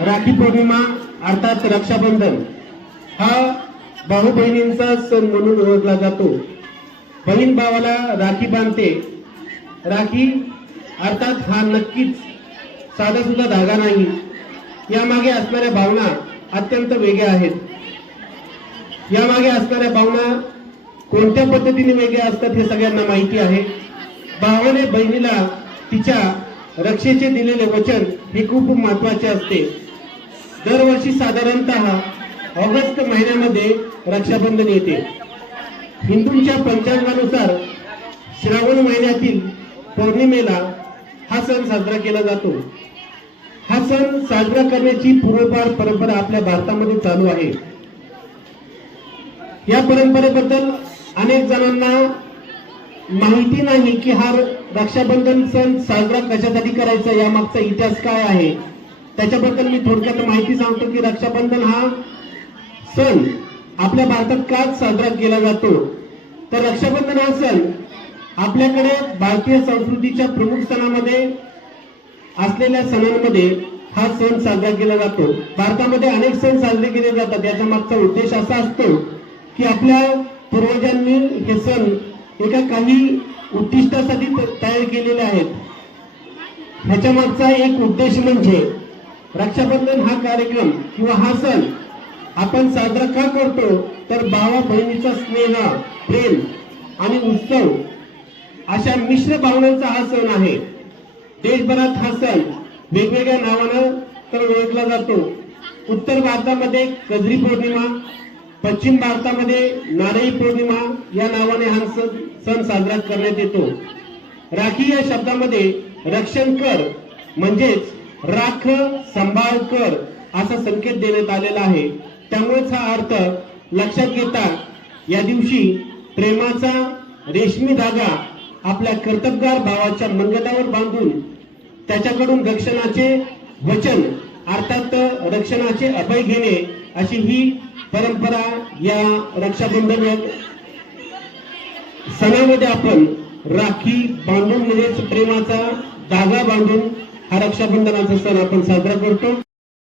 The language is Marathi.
राखी पौर्णिमा अर्थात रक्षाबंधन. हा भाऊ बहिणींचा सण म्हणून ओळखला जातो. बहीण भावाला राखी बांधते. राखी अर्थात हा नक्कीच साधा सुद्धा धागा नाही. यामागे असणाऱ्या भावना अत्यंत वेगळ्या आहेत. यामागे असणाऱ्या भावना कोणत्या पद्धतीने वेगळ्या असतात हे सगळ्यांना माहिती आहे. भावाने बहिणीला तिच्या रक्षेचे दिलेले वचन हे खूप महत्त्वाचे असते. दरवर्षी साधारणतः ऑगस्ट महिन्यामध्ये रक्षाबंधन येते. हिंदूंच्या पंचांगानुसार श्रावण महिन्यातील पौर्णिमेला हा सण साजरा केला जातो. हा सण साजरा करण्याची पूर्वपार परंपरा आपल्या भारतामध्ये चालू आहे. या परंपरेबद्दल अनेक जणांना माहिती नाही की हा रक्षाबंधन सण साजरा कशासाठी करायचा यामागचा इतिहास काय आहे? त्याच्याबद्दल मी थोडक्यात माहिती सांगतो की रक्षाबंधन हा सण आपल्या भारतात का साजरा केला जातो. तर रक्षाबंधन हा सण आपल्याकडे भारतीय संस्कृतीच्या प्रमुख सणामध्ये असलेल्या सणांमध्ये हा सण साजरा केला जातो. भारतामध्ये अनेक सण साजरे केले जातात. याच्या मागचा उद्देश असा असतो की आपल्या पूर्वजांनी हे सण एका काही उद्दिष्टासाठी तयार केलेले आहेत. ह्याच्या मागचा एक उद्देश म्हणजे रक्षाबंधन हा कार्यक्रम किंवा हा सण आपण साजरा का करतो? तर भावा बहिणीचा स्नेह प्रेम आणि उत्सव अशा मिश्र भावनांचा हा सण आहे. देशभरात हा सण वेगवेगळ्या नावानं तर ओळखला जातो. उत्तर भारतामध्ये कजरी पौर्णिमा पश्चिम भारतामध्ये नारळी पौर्णिमा या नावाने हा सण सण साजरा करण्यात येतो. राखी या शब्दामध्ये रक्षण कर म्हणजेच राख संभाळकर असा संकेत देण्यात आलेला आहे. त्यामुळेच हा अर्थ लक्षात घेता या दिवशी प्रेमाचा रेशमी धागा आपल्या कर्तबगार भावाच्या मंगलावर बांधून त्याच्याकडून रक्षणाचे वचन अर्थात रक्षणाचे अभय घेणे अशी ही परंपरा या रक्षाबंधन सणामध्ये आपण राखी बांधून म्हणजेच प्रेमाचा धागा बांधून हा रक्षाबंधनाचा सण आपण साजरा करतो.